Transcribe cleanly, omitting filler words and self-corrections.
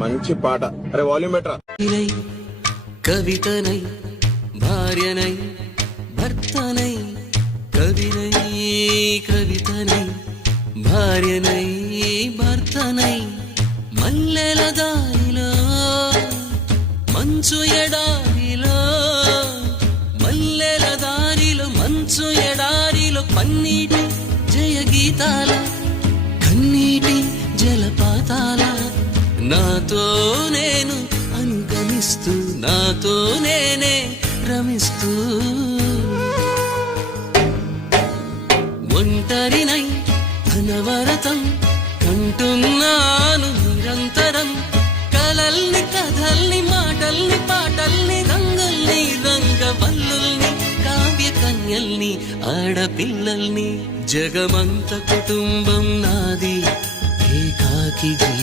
మంచి పాట. అరే వాల్యూమ్ బెటరా. కవితనై భార్యనై భర్తనై కవినై కవితనై భార్యనై భర్తనై మల్లెల దారిలో మంచు ఎడారిలో మల్లెల దారిలో మంచు ఎడారిలో పన్నీటి జయ గీతాల కన్నీటి జలపాతాల నాతో నేను అనుగమిస్తూ నాతో నేనే రమిస్తూ ఒంటరినై అనవరతం కంటున్నాను నిరంతరం కలల్ని కథల్ని మాటల్ని పాటల్ని రంగుల్ని రంగవల్లుల్ని కావ్య కన్యల్ని ఆడపిల్లల్ని జగమంత కుటుంబం నాది ఏకాకి